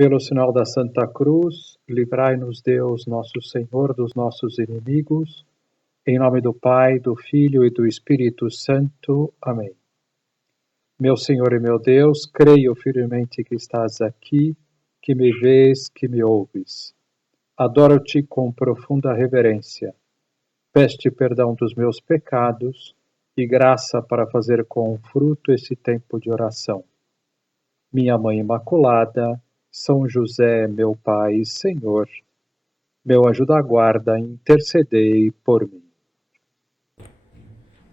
Pelo sinal da Santa Cruz, livrai-nos Deus, nosso Senhor, dos nossos inimigos. Em nome do Pai, do Filho e do Espírito Santo. Amém. Meu Senhor e meu Deus, creio firmemente que estás aqui, que me vês, que me ouves. Adoro-te com profunda reverência. Peço-te perdão dos meus pecados e graça para fazer com fruto esse tempo de oração. Minha Mãe Imaculada, São José, meu Pai e Senhor, meu anjo da guarda, intercedei por mim.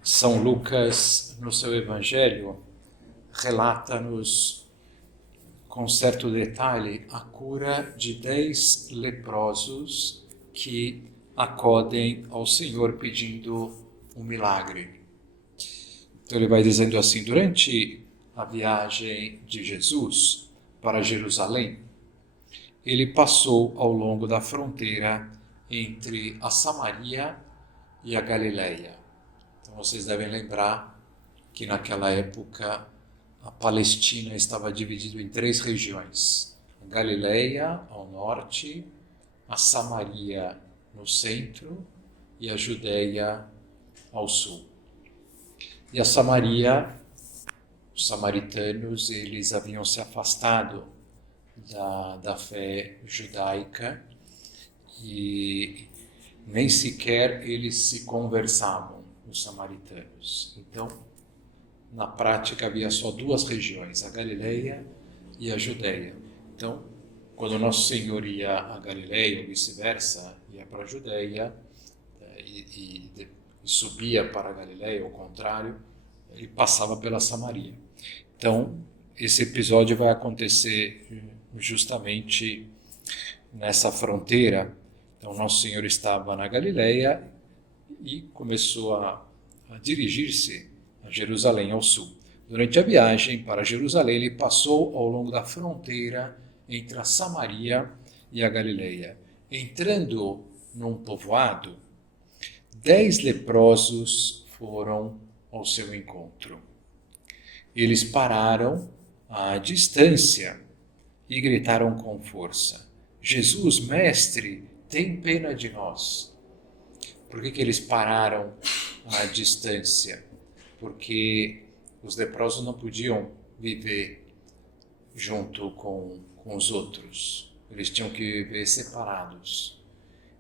São Lucas, no seu Evangelho, relata-nos com certo detalhe a cura de 10 leprosos que acodem ao Senhor pedindo um milagre. Então ele vai dizendo assim: durante a viagem de Jesus para Jerusalém, ele passou ao longo da fronteira entre a Samaria e a Galileia. Então vocês devem lembrar que naquela época a Palestina estava dividida em 3 regiões: a Galileia ao norte, a Samaria no centro e a Judeia ao sul. E a Samaria, os samaritanos, eles haviam se afastado da fé judaica e nem sequer eles se conversavam, os samaritanos. Então, na prática, havia só 2 regiões, a Galileia e a Judeia. Então, quando Nosso Senhor ia a Galileia ou vice-versa, ia para a Judeia e subia para a Galileia, ao contrário, ele passava pela Samaria. Então, esse episódio vai acontecer justamente nessa fronteira. Então, Nosso Senhor estava na Galileia e começou a dirigir-se a Jerusalém, ao sul. Durante a viagem para Jerusalém, ele passou ao longo da fronteira entre a Samaria e a Galileia. Entrando num povoado, 10 leprosos foram ao seu encontro. Eles pararam à distância e gritaram com força: Jesus, mestre, tem pena de nós. Por que eles pararam à distância? Porque os leprosos não podiam viver junto com os outros. Eles tinham que viver separados.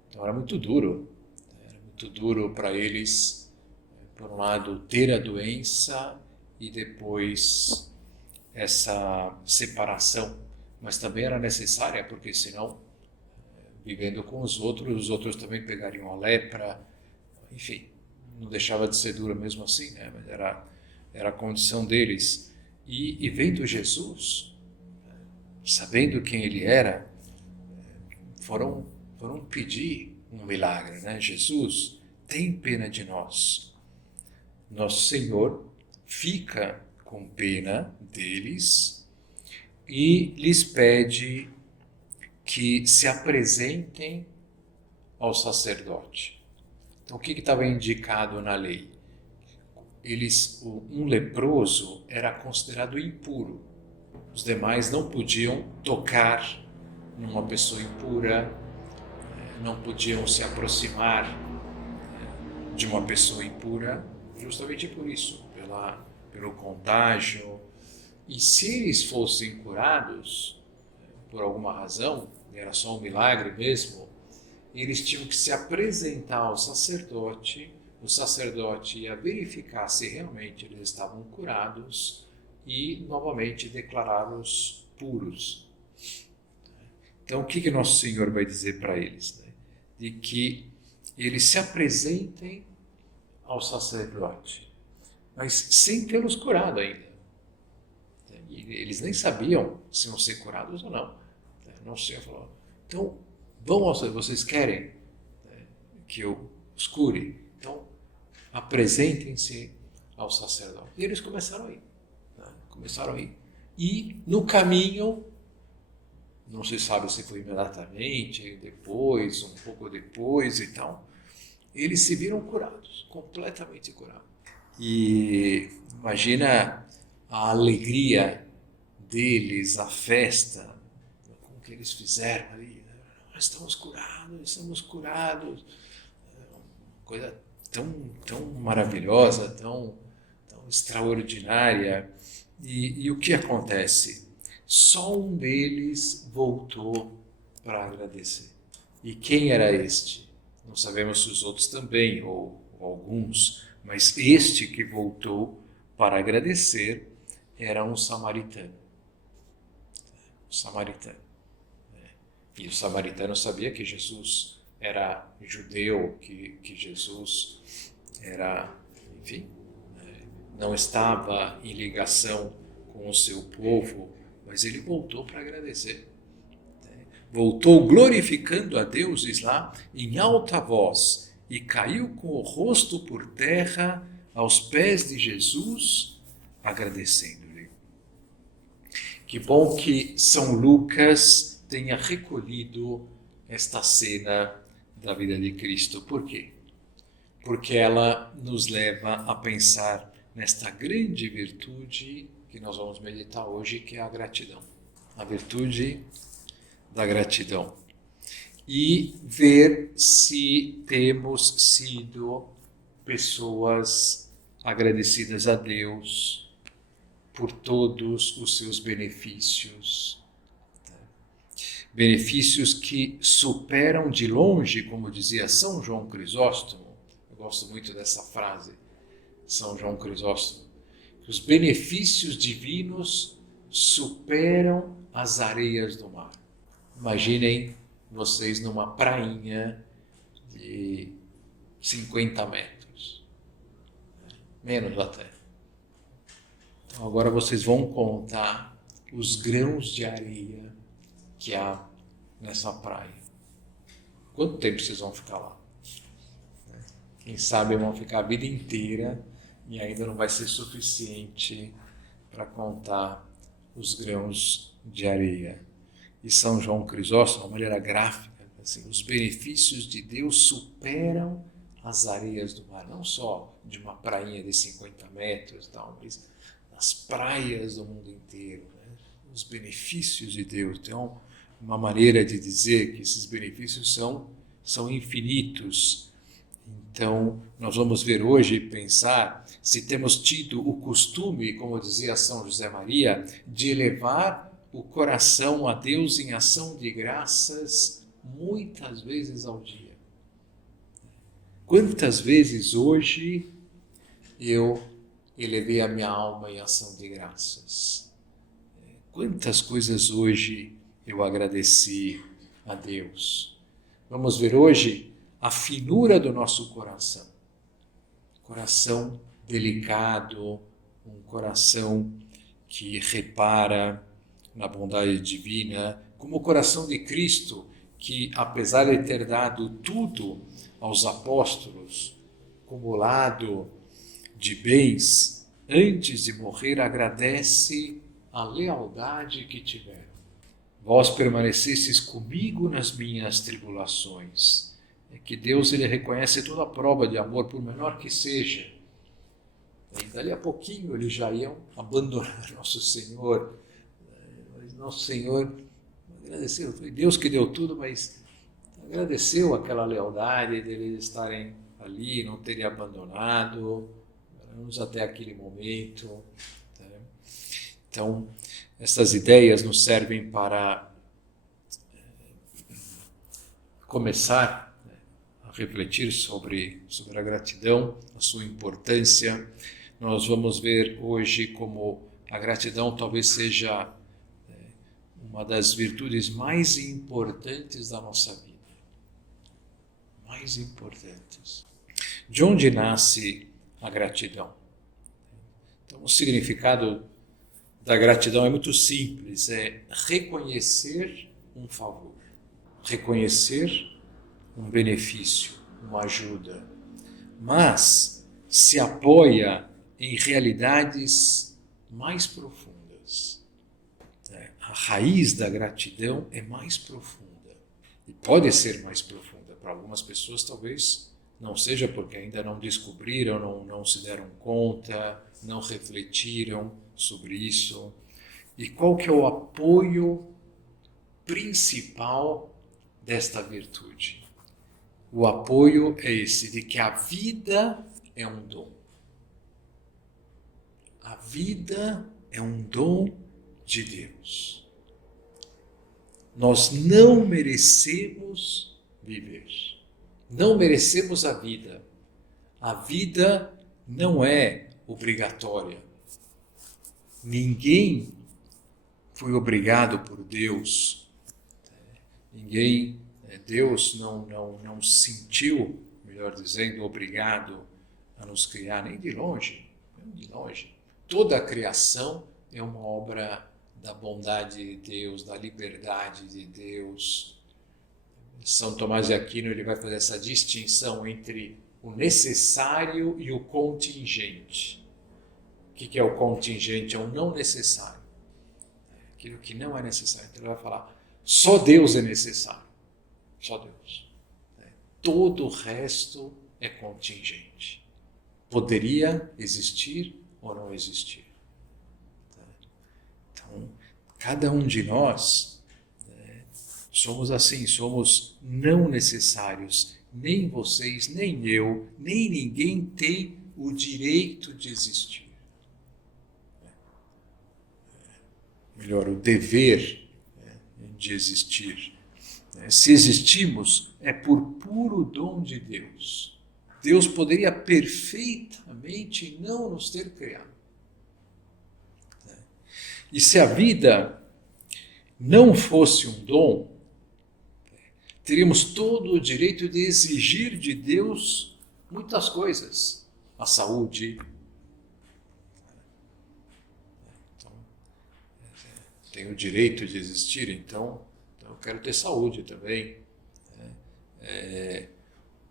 Então era muito duro para eles, por um lado, ter a doença e depois essa separação. Mas também era necessária, porque senão, vivendo com os outros também pegariam a lepra. Enfim, não deixava de ser duro mesmo assim, né? Mas era a condição deles. E vendo Jesus, sabendo quem ele era, foram pedir um milagre, né? Jesus, tem pena de nós. Nosso Senhor fica com pena deles e lhes pede que se apresentem ao sacerdote. Então, o que estava indicado na lei? Um leproso era considerado impuro. Os demais não podiam tocar numa pessoa impura, não podiam se aproximar de uma pessoa impura, justamente por isso, pelo contágio. E se eles fossem curados, por alguma razão, era só um milagre mesmo, eles tinham que se apresentar ao sacerdote, o sacerdote ia verificar se realmente eles estavam curados e novamente declará-los puros. Então, o que Nosso Senhor vai dizer para eles? De que eles se apresentem ao sacerdote, mas sem tê-los curado ainda. E eles nem sabiam se iam ser curados ou não. Nosso Senhor falou: então, vocês querem que eu os cure? Então, apresentem-se ao sacerdote. E eles começaram a ir. E no caminho, não se sabe se foi imediatamente, depois, um pouco depois e tal, eles se viram curados, completamente curados. E imagina a alegria deles, a festa, que eles fizeram ali. Nós estamos curados. Uma coisa tão maravilhosa, tão extraordinária. E o que acontece? Só um deles voltou para agradecer. E quem era este? Não sabemos se os outros também, ou alguns, mas este que voltou para agradecer era um samaritano. E o samaritano sabia que Jesus era judeu, que Jesus era, enfim, não estava em ligação com o seu povo, mas ele voltou para agradecer. Voltou glorificando a Deus, diz lá, em alta voz, e caiu com o rosto por terra aos pés de Jesus, agradecendo-lhe. Que bom que São Lucas tenha recolhido esta cena da vida de Cristo. Por quê? Porque ela nos leva a pensar nesta grande virtude que nós vamos meditar hoje, que é a gratidão. A virtude da gratidão. E ver se temos sido pessoas agradecidas a Deus por todos os seus benefícios. Benefícios que superam de longe, como dizia São João Crisóstomo. Eu gosto muito dessa frase, São João Crisóstomo, que os benefícios divinos superam as areias do mar. Imaginem vocês numa prainha de 50 metros, menos até. Então agora vocês vão contar os grãos de areia que há nessa praia. Quanto tempo vocês vão ficar lá? Quem sabe vão ficar a vida inteira e ainda não vai ser suficiente para contar os grãos de areia. E São João Crisóstomo, de uma maneira gráfica, assim, os benefícios de Deus superam as areias do mar, não só de uma prainha de 50 metros, tal, mas nas praias do mundo inteiro. Né? Os benefícios de Deus. Então, uma maneira de dizer que esses benefícios são infinitos. Então, nós vamos ver hoje e pensar se temos tido o costume, como dizia São José Maria, de elevar o coração a Deus em ação de graças muitas vezes ao dia. Quantas vezes hoje eu elevei a minha alma em ação de graças? Quantas coisas hoje eu agradeci a Deus? Vamos ver hoje a finura do nosso coração. Coração delicado, um coração que repara na bondade divina, como o coração de Cristo, que apesar de ter dado tudo aos apóstolos, acumulado de bens, antes de morrer agradece a lealdade que tiveram. Vós permanecesseis comigo nas minhas tribulações. É que Deus ele reconhece toda a prova de amor, por menor que seja. E dali a pouquinho eles já iam abandonar Nosso Senhor. Mas Nosso Senhor agradeceu. Foi Deus que deu tudo, mas agradeceu aquela lealdade deles estarem ali, não terem abandonado, menos até aquele momento. Então, essas ideias nos servem para começar a refletir sobre a gratidão, a sua importância. Nós vamos ver hoje como a gratidão talvez seja uma das virtudes mais importantes da nossa vida. Mais importantes. De onde nasce a gratidão? Então, o significado da gratidão é muito simples, é reconhecer um favor, reconhecer um benefício, uma ajuda, mas se apoia em realidades mais profundas. A raiz da gratidão é mais profunda e pode ser mais profunda. Para algumas pessoas talvez não seja porque ainda não descobriram, não se deram conta, não refletiram sobre isso. E qual que é o apoio principal desta virtude. O apoio é esse, de que a vida é um dom. A vida é um dom de Deus. Nós não merecemos viver. Não merecemos a vida. A vida não é obrigatória. Ninguém foi obrigado por Deus. Deus não sentiu, melhor dizendo, obrigado a nos criar, nem de longe. Toda a criação é uma obra da bondade de Deus, da liberdade de Deus. São Tomás de Aquino ele vai fazer essa distinção entre o necessário e o contingente. O que é o contingente? É o não necessário. Aquilo que não é necessário. Então ele vai falar, só Deus é necessário. Só Deus. Todo o resto é contingente. Poderia existir ou não existir. Então, cada um de nós somos assim, somos não necessários. Nem vocês, nem eu, nem ninguém tem o direito de existir. Melhor, o dever de existir. Se existimos, é por puro dom de Deus. Deus poderia perfeitamente não nos ter criado. E se a vida não fosse um dom, teríamos todo o direito de exigir de Deus muitas coisas. A saúde. Então, tenho o direito de existir, então eu quero ter saúde também.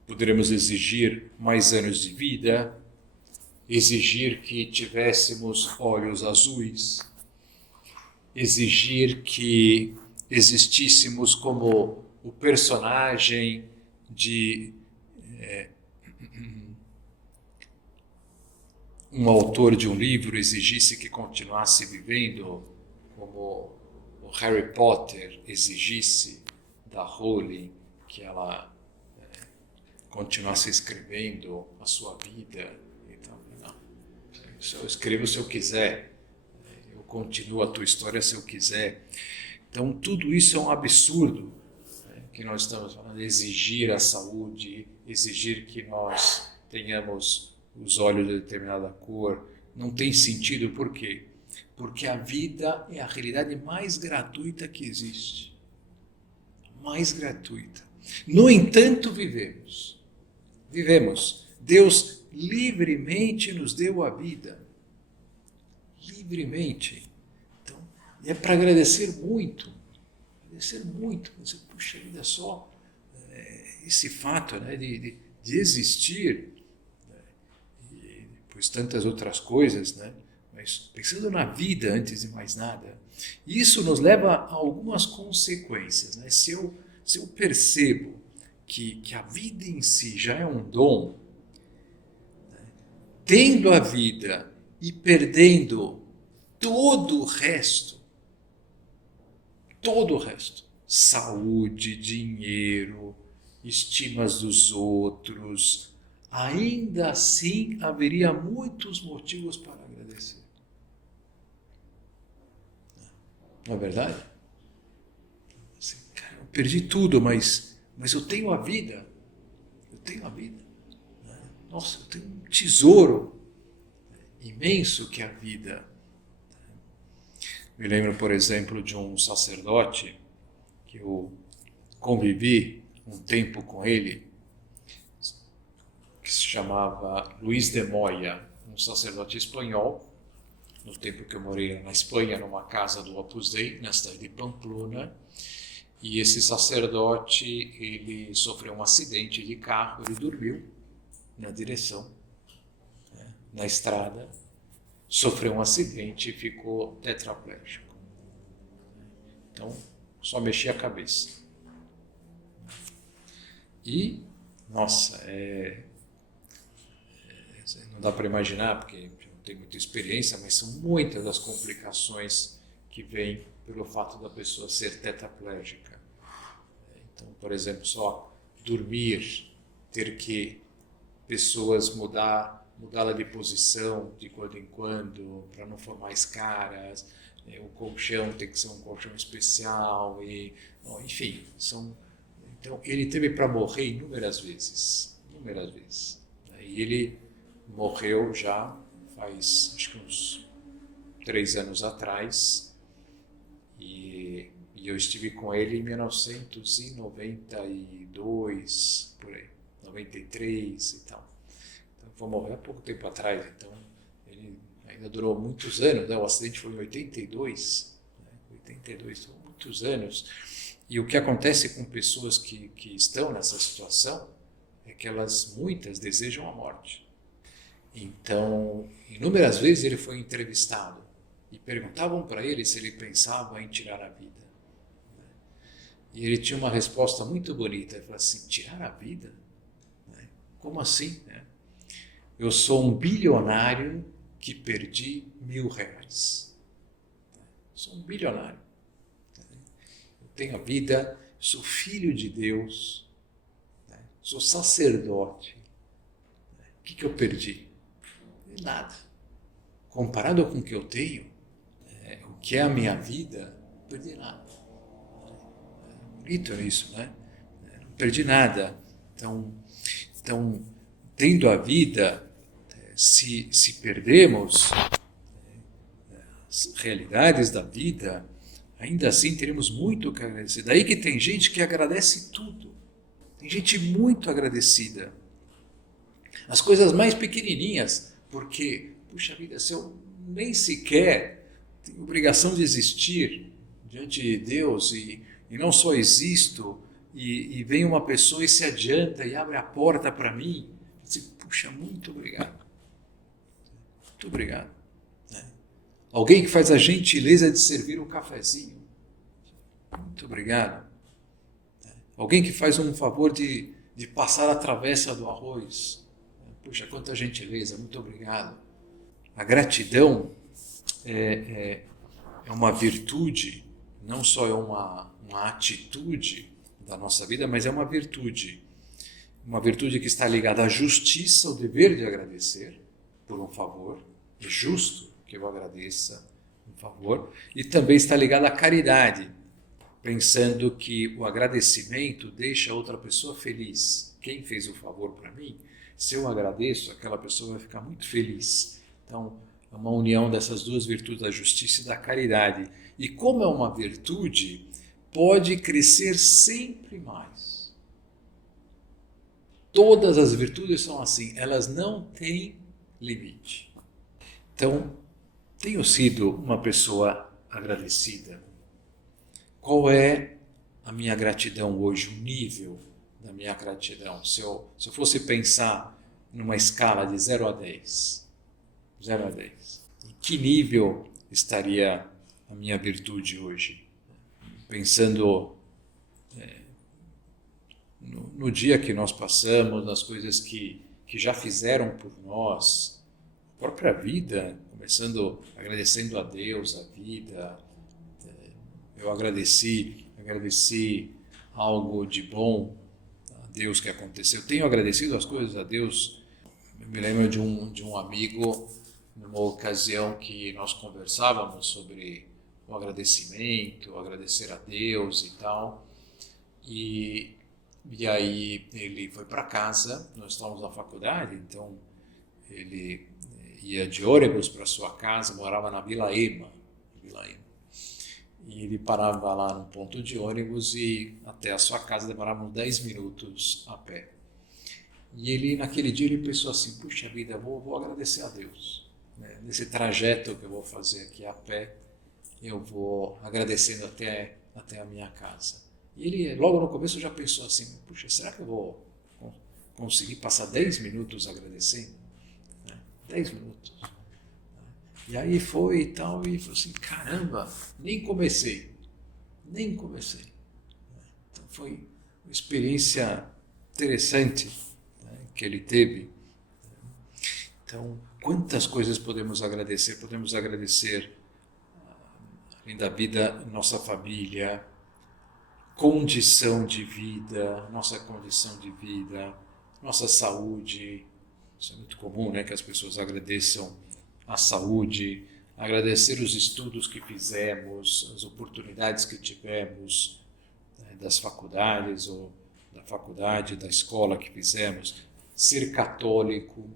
Poderemos exigir mais anos de vida, exigir que tivéssemos olhos azuis, exigir que existíssemos como o personagem de um autor de um livro exigisse que continuasse vivendo, como o Harry Potter exigisse da Rowling que ela continuasse escrevendo a sua vida. Então, não, eu escrevo se eu quiser, eu continuo a tua história se eu quiser. Então, tudo isso é um absurdo que nós estamos falando, exigir a saúde, exigir que nós tenhamos os olhos de determinada cor. Não tem sentido, por quê? Porque a vida é a realidade mais gratuita que existe. Mais gratuita. No entanto, vivemos. Deus livremente nos deu a vida. Livremente. Então, é para agradecer muito. Você, puxa vida, só esse fato, né, de existir, e depois tantas outras coisas, né, mas pensando na vida antes de mais nada, isso nos leva a algumas consequências. Né? Se eu percebo que a vida em si já é um dom, né, tendo a vida e perdendo todo o resto, saúde, dinheiro, estimas dos outros, ainda assim haveria muitos motivos para agradecer. Não é verdade? Assim, cara, eu perdi tudo, mas eu tenho a vida. Nossa, eu tenho um tesouro imenso que é a vida. Me lembro, por exemplo, de um sacerdote que eu convivi um tempo com ele, que se chamava Luís de Moya, um sacerdote espanhol, no tempo que eu morei na Espanha, numa casa do Opus Dei, na cidade de Pamplona. E esse sacerdote, ele sofreu um acidente de carro, ele dormiu na direção, na estrada, sofreu um acidente e ficou tetraplégico. Então, só mexia a cabeça. E, nossa, não dá para imaginar, porque não tem muita experiência, mas são muitas as complicações que vêm pelo fato da pessoa ser tetraplégica. Então, por exemplo, só dormir, ter que pessoas mudá-la de posição de quando em quando, para não formar escaras, o colchão tem que ser um colchão especial, enfim, então ele teve para morrer inúmeras vezes, E ele morreu já faz, acho que uns 3 anos atrás, e eu estive com ele em 1992, por aí, 93 e tal. Então, foi morrer há pouco tempo atrás, então ele ainda durou muitos anos, né? O acidente foi em 82, né? 82, foram muitos anos. E o que acontece com pessoas que estão nessa situação é que muitas desejam a morte. Então, inúmeras vezes ele foi entrevistado e perguntavam para ele se ele pensava em tirar a vida. E ele tinha uma resposta muito bonita. Ele falou assim: tirar a vida? Como assim? Eu sou um bilionário que perdi R$1.000. Sou um bilionário. Eu tenho a vida, sou filho de Deus, sou sacerdote. O que eu perdi? Nada. Comparado com o que eu tenho, o que é a minha vida, não perdi nada. Bonito isso, né? Não perdi nada. Então, tendo a vida, se perdermos as realidades da vida, ainda assim teremos muito que agradecer. Daí que tem gente que agradece tudo. Tem gente muito agradecida. As coisas mais pequenininhas, porque, puxa vida, se eu nem sequer tenho obrigação de existir diante de Deus e não só existo, e vem uma pessoa e se adianta e abre a porta para mim, eu digo, puxa, muito obrigado. Muito obrigado. Alguém que faz a gentileza de servir um cafezinho, muito obrigado. Alguém que faz um favor de passar a travessa do arroz, puxa, quanta gentileza, muito obrigado. A gratidão é uma virtude, não só é uma atitude da nossa vida, mas é uma virtude. Uma virtude que está ligada à justiça, ao dever de agradecer por um favor. É justo que eu agradeça um favor. E também está ligada à caridade, pensando que o agradecimento deixa outra pessoa feliz. Quem fez o favor para mim, se eu agradeço, aquela pessoa vai ficar muito feliz. Então, é uma união dessas duas virtudes, da justiça e da caridade. E como é uma virtude, pode crescer sempre mais. Todas as virtudes são assim, elas não têm limite. Então, tenho sido uma pessoa agradecida. Qual é a minha gratidão hoje, o nível da minha gratidão? Se eu fosse pensar numa escala de 0 a 10, em que nível estaria a minha virtude hoje? Pensando no dia que nós passamos, nas coisas que já fizeram por nós, a própria vida, começando agradecendo a Deus, a vida. Eu agradeci algo de bom a Deus que aconteceu. Eu tenho agradecido as coisas a Deus. Eu me lembro de um amigo, numa ocasião que nós conversávamos sobre o agradecimento, agradecer a Deus e tal. E aí ele foi para casa, nós estávamos na faculdade, então ele ia de ônibus para sua casa, morava na Vila Ema. E ele parava lá num ponto de ônibus e até a sua casa demorava uns 10 minutos a pé. E ele, naquele dia, ele pensou assim, puxa vida, vou agradecer a Deus. Nesse trajeto que eu vou fazer aqui a pé, eu vou agradecendo até a minha casa. E ele, logo no começo, já pensou assim, puxa, será que eu vou conseguir passar 10 minutos agradecendo? 10 minutos. E aí foi e tal, e falou assim, caramba, nem comecei. Então foi uma experiência interessante, que ele teve. Então, quantas coisas podemos agradecer? Podemos agradecer além da vida, nossa família, condição de vida, nossa condição de vida, nossa saúde. Isso é muito comum, né, que as pessoas agradeçam a saúde, agradecer os estudos que fizemos, as oportunidades que tivemos, né, das faculdades ou da faculdade, da escola que fizemos, ser católico,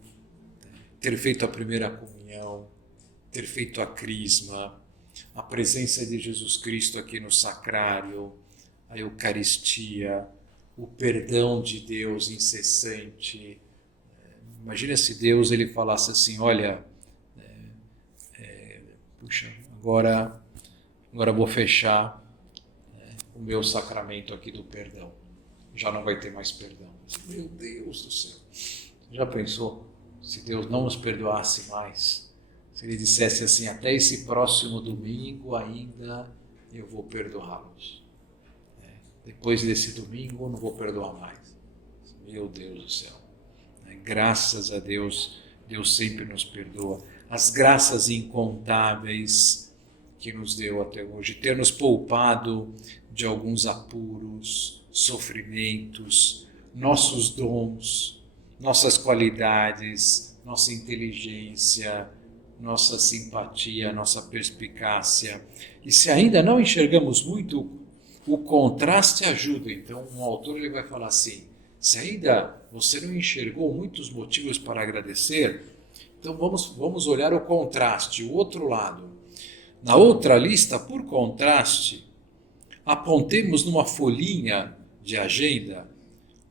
ter feito a primeira comunhão, ter feito a crisma, a presença de Jesus Cristo aqui no sacrário, a Eucaristia, o perdão de Deus incessante. Imagina se Deus ele falasse assim, olha, puxa, agora vou fechar o meu sacramento aqui do perdão. Já não vai ter mais perdão. Meu Deus do céu. Já pensou se Deus não nos perdoasse mais? Se ele dissesse assim, até esse próximo domingo ainda eu vou perdoá-los. Depois desse domingo eu não vou perdoar mais. Meu Deus do céu. Graças a Deus, Deus sempre nos perdoa. As graças incontáveis que nos deu até hoje, ter nos poupado de alguns apuros, sofrimentos, nossos dons, nossas qualidades, nossa inteligência, nossa simpatia, nossa perspicácia. E se ainda não enxergamos muito, o contraste ajuda. Então, um autor ele vai falar assim, se ainda você não enxergou muitos motivos para agradecer, então vamos olhar o contraste, o outro lado. Na outra lista, por contraste, apontemos numa folhinha de agenda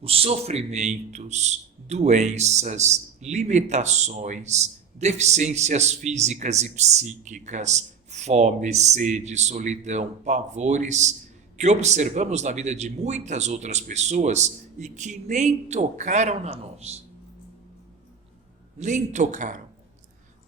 os sofrimentos, doenças, limitações, deficiências físicas e psíquicas, fome, sede, solidão, pavores, que observamos na vida de muitas outras pessoas e que nem tocaram na nossa. Nem tocaram.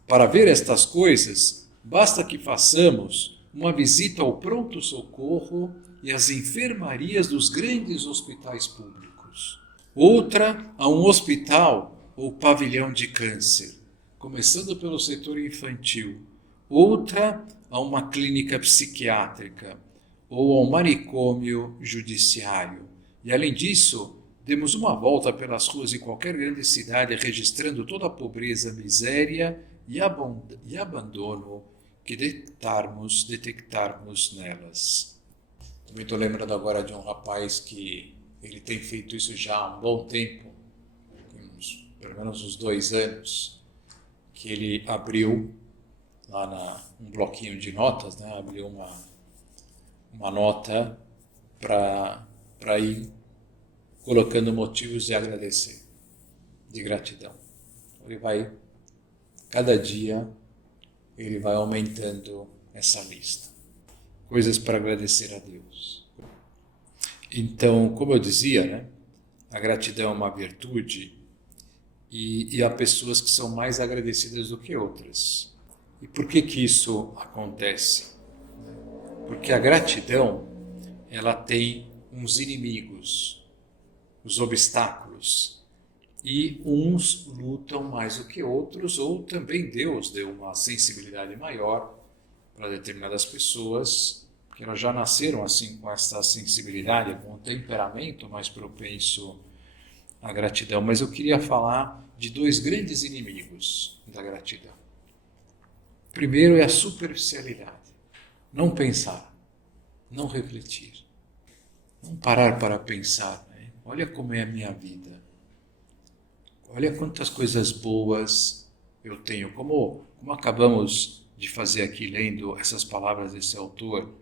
Para ver estas coisas, basta que façamos uma visita ao pronto-socorro e às enfermarias dos grandes hospitais públicos. Outra a um hospital ou pavilhão de câncer, começando pelo setor infantil. Outra a uma clínica psiquiátrica ou ao manicômio judiciário. E além disso, demos uma volta pelas ruas de qualquer grande cidade registrando toda a pobreza, miséria e abandono que detectarmos nelas. Também estou lembrando agora de um rapaz que ele tem feito isso já há um bom tempo, pelo menos uns 2 anos, que ele abriu lá um bloquinho de notas, né? Abriu uma nota para ir colocando motivos de agradecer, de gratidão. Ele vai, cada dia, ele vai aumentando essa lista. Coisas para agradecer a Deus. Então, como eu dizia, né, a gratidão é uma virtude e há pessoas que são mais agradecidas do que outras. E por que isso acontece? Porque a gratidão, ela tem uns inimigos, os obstáculos, e uns lutam mais do que outros, ou também Deus deu uma sensibilidade maior para determinadas pessoas, que elas já nasceram assim com essa sensibilidade, com um temperamento mais propenso à gratidão. Mas eu queria falar de 2 grandes inimigos da gratidão. Primeiro é a superficialidade, não pensar, não refletir, não parar para pensar, né? Olha como é a minha vida, olha quantas coisas boas eu tenho, como acabamos de fazer aqui lendo essas palavras desse autor.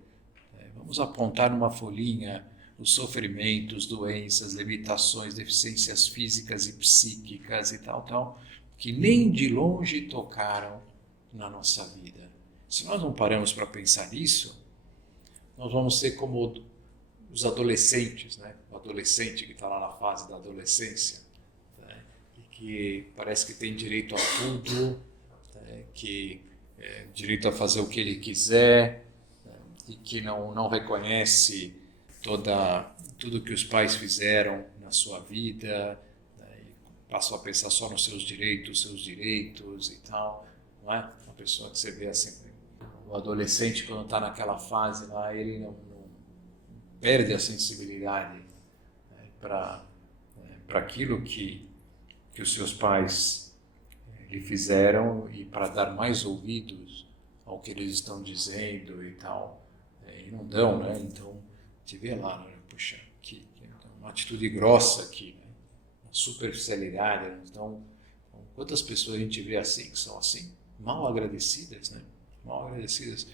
Vamos apontar numa folhinha os sofrimentos, doenças, limitações, deficiências físicas e psíquicas e tal, que nem de longe tocaram na nossa vida. Se nós não paramos para pensar nisso, nós vamos ser como os adolescentes, né? O adolescente que está lá na fase da adolescência, né? E que parece que tem direito a tudo, né? Que direito a fazer o que ele quiser, né? E que não reconhece tudo que os pais fizeram na sua vida, né? E passam a pensar só nos seus direitos e tal. Não é? Uma pessoa que você vê assim, o adolescente, quando está naquela fase lá, ele não perde a sensibilidade, né, para aquilo que os seus pais lhe fizeram e para dar mais ouvidos ao que eles estão dizendo e tal. E não dão, né? Então, te vê lá, né? Puxa, uma atitude grossa aqui, né? Uma superficialidade. Então, quantas pessoas a gente vê assim, que são assim, mal agradecidas, né? Mal agradecidas.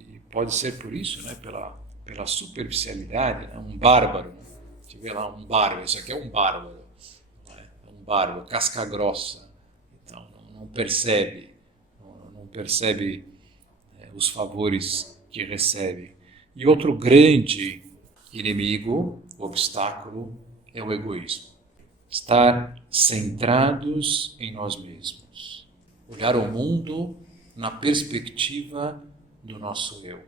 E pode ser por isso, né? Pela superficialidade, né? Um bárbaro. Né? A gente vê lá um bárbaro, isso aqui é um bárbaro. Né? É um bárbaro, casca grossa. Então, não percebe os favores que recebe. E outro grande inimigo, obstáculo, é o egoísmo. Estar centrados em nós mesmos. Olhar o mundo na perspectiva do nosso eu.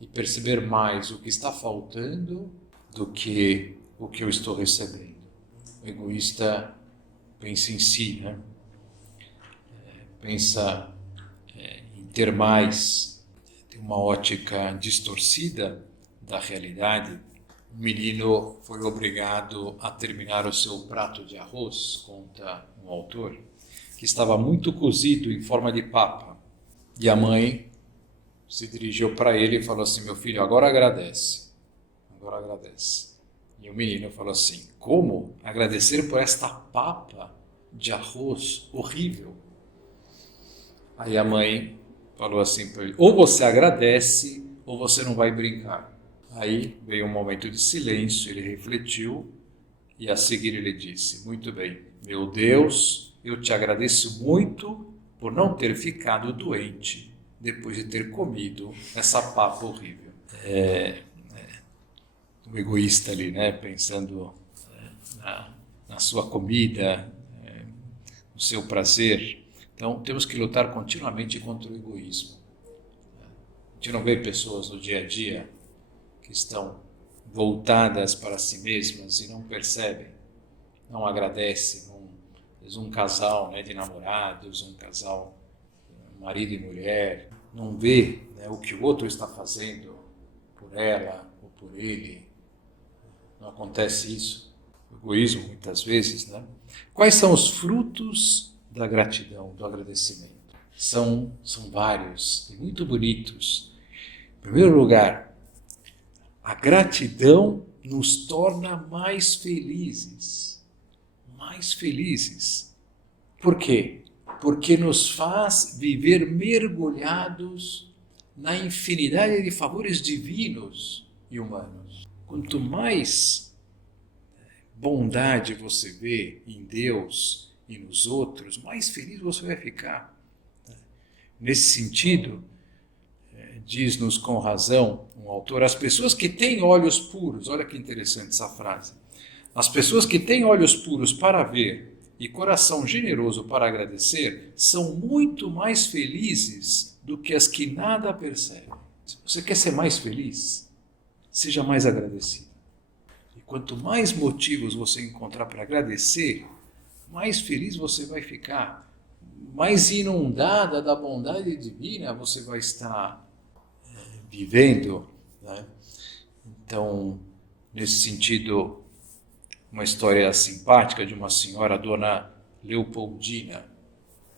E perceber mais o que está faltando do que o que eu estou recebendo. O egoísta pensa em si, né? Pensa em ter mais, tem uma ótica distorcida da realidade. O menino foi obrigado a terminar o seu prato de arroz, conta um autor, que estava muito cozido em forma de papa. E a mãe se dirigiu para ele e falou assim: meu filho, agora agradece. Agora agradece. E o menino falou assim: como agradecer por esta papa de arroz horrível? Aí a mãe falou assim para ele: ou você agradece ou você não vai brincar. Aí veio um momento de silêncio, ele refletiu e a seguir ele disse: muito bem, meu Deus, eu te agradeço muito por não ter ficado doente depois de ter comido essa papa horrível. O egoísta ali, né, pensando na sua comida, no seu prazer. Então, temos que lutar continuamente contra o egoísmo. A gente não vê pessoas no dia a dia que estão voltadas para si mesmas e não percebem, não agradecem. Um casal, né, de namorados, um casal, marido e mulher, não vê, né, o que o outro está fazendo por ela ou por ele. Não acontece isso. O egoísmo, muitas vezes, né? Quais são os frutos da gratidão, do agradecimento? São vários e muito bonitos. Em primeiro lugar, a gratidão nos torna mais felizes. Mais felizes. Por quê? Porque nos faz viver mergulhados na infinidade de favores divinos e humanos. Quanto mais bondade você vê em Deus e nos outros, mais feliz você vai ficar. Nesse sentido, diz-nos com razão um autor, as pessoas que têm olhos puros, olha que interessante essa frase, as pessoas que têm olhos puros para ver e coração generoso para agradecer são muito mais felizes do que as que nada percebem. Se você quer ser mais feliz, seja mais agradecido. E quanto mais motivos você encontrar para agradecer, mais feliz você vai ficar. Mais inundada da bondade divina você vai estar vivendo, né? Então, nesse sentido, uma história simpática de uma senhora, Dona Leopoldina,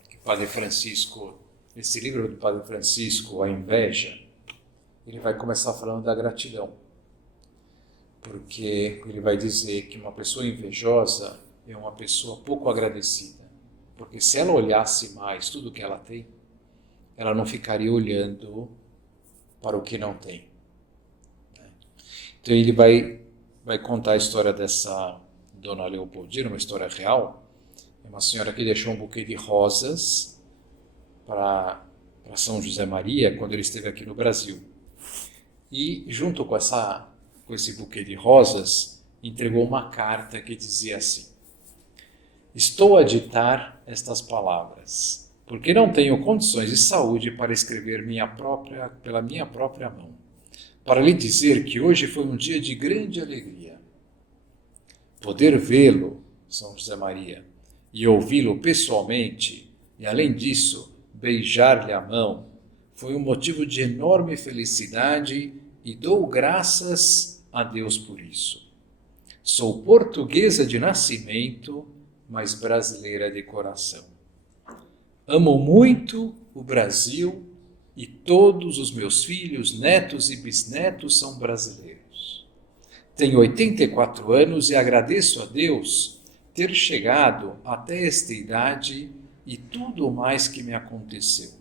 que Padre Francisco, esse livro do Padre Francisco, A Inveja, ele vai começar falando da gratidão, porque ele vai dizer que uma pessoa invejosa é uma pessoa pouco agradecida, porque se ela olhasse mais tudo que ela tem, ela não ficaria olhando para o que não tem. Então ele vai contar a história dessa Dona Leopoldina, uma história real. É uma senhora que deixou um buquê de rosas para São José Maria quando ele esteve aqui no Brasil. E junto com esse buquê de rosas, entregou uma carta que dizia assim: estou a ditar estas palavras, porque não tenho condições de saúde para escrever pela minha própria mão, para lhe dizer que hoje foi um dia de grande alegria. Poder vê-lo, São José Maria, e ouvi-lo pessoalmente, e além disso, beijar-lhe a mão, Foi um motivo de enorme felicidade e dou graças a Deus por isso. Sou portuguesa de nascimento, mas brasileira de coração. Amo muito o Brasil e todos os meus filhos, netos e bisnetos são brasileiros. Tenho 84 anos e agradeço a Deus ter chegado até esta idade e tudo mais que me aconteceu.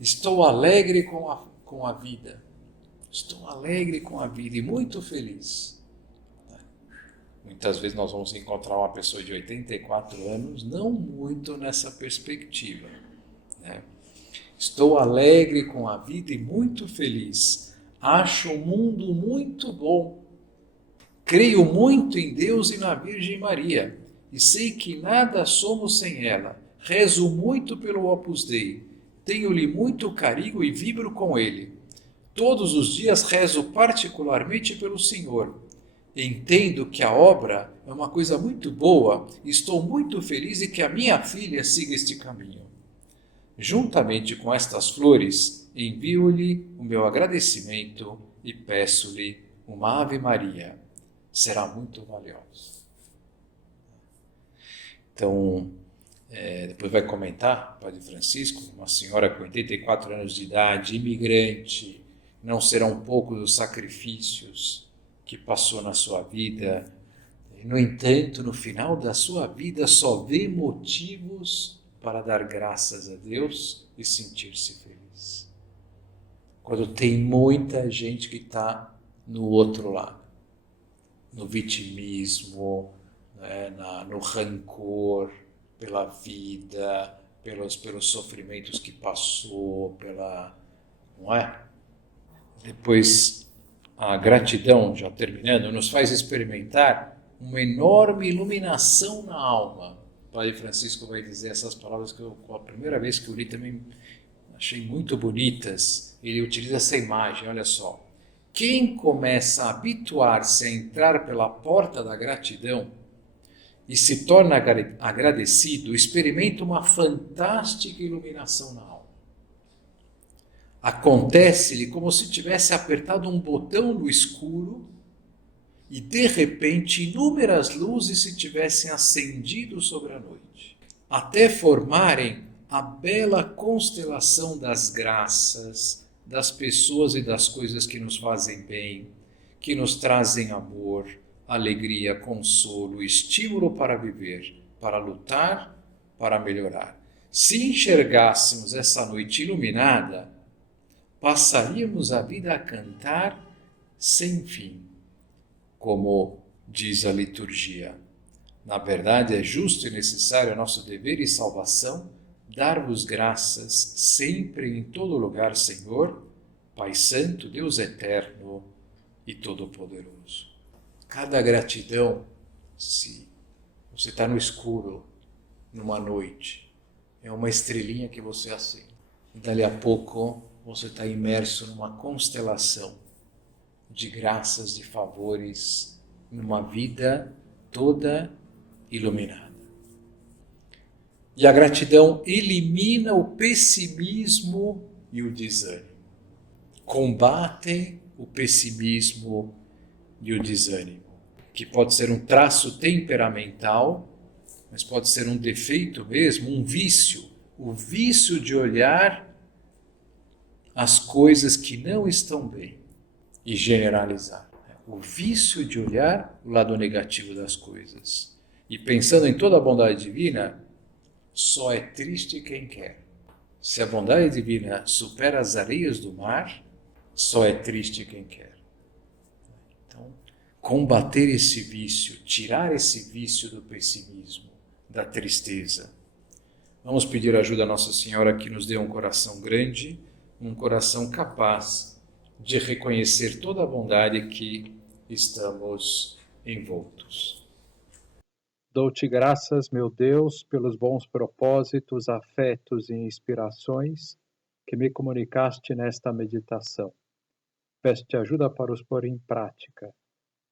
Estou alegre com a vida. Estou alegre com a vida e muito feliz. Muitas vezes nós vamos encontrar uma pessoa de 84 anos, não muito nessa perspectiva, né? Estou alegre com a vida e muito feliz. Acho o mundo muito bom. Creio muito em Deus e na Virgem Maria, e sei que nada somos sem ela. Rezo muito pelo Opus Dei. Tenho-lhe muito carinho e vibro com ele. Todos os dias rezo particularmente pelo Senhor. Entendo que a obra é uma coisa muito boa, estou muito feliz e que a minha filha siga este caminho. Juntamente com estas flores, envio-lhe o meu agradecimento e peço-lhe uma Ave Maria. Será muito valiosa. Então, depois vai comentar, Padre Francisco, uma senhora com 84 anos de idade, imigrante, não serão poucos os sacrifícios que passou na sua vida. No entanto, no final da sua vida, só vê motivos para dar graças a Deus e sentir-se feliz. Quando tem muita gente que está no outro lado, no vitimismo, né, no rancor pela vida, pelos sofrimentos que passou, não é? Depois, a gratidão, já terminando, nos faz experimentar uma enorme iluminação na alma. O Padre Francisco vai dizer essas palavras que a primeira vez que eu li também achei muito bonitas. Ele utiliza essa imagem, olha só. Quem começa a habituar-se a entrar pela porta da gratidão e se torna agradecido, experimenta uma fantástica iluminação na alma. Acontece-lhe como se tivesse apertado um botão no escuro e, de repente, inúmeras luzes se tivessem acendido sobre a noite, até formarem a bela constelação das graças, das pessoas e das coisas que nos fazem bem, que nos trazem amor, alegria, consolo, estímulo para viver, para lutar, para melhorar. Se enxergássemos essa noite iluminada, passaríamos a vida a cantar sem fim, como diz a liturgia. Na verdade, é justo e necessário a nosso dever e salvação dar-vos graças sempre e em todo lugar, Senhor, Pai Santo, Deus Eterno e Todo-Poderoso. Cada gratidão, se você está no escuro, numa noite, é uma estrelinha que você acende. E dali a pouco você está imerso numa constelação de graças, de favores, numa vida toda iluminada. E a gratidão elimina o pessimismo e o desânimo. Combate o pessimismo e o desânimo, que pode ser um traço temperamental, mas pode ser um defeito mesmo, um vício, o vício de olhar as coisas que não estão bem e generalizar. O vício de olhar o lado negativo das coisas. E pensando em toda a bondade divina, só é triste quem quer. Se a bondade divina supera as areias do mar, só é triste quem quer. Então, combater esse vício, tirar esse vício do pessimismo, da tristeza. Vamos pedir ajuda a Nossa Senhora que nos dê um coração grande, um coração capaz de reconhecer toda a bondade que estamos envoltos. Dou-te graças, meu Deus, pelos bons propósitos, afetos e inspirações que me comunicaste nesta meditação. Peço-te ajuda para os pôr em prática.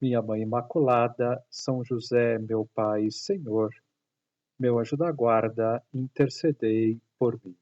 Minha Mãe Imaculada, São José, meu Pai e Senhor, meu anjo da guarda, intercedei por mim.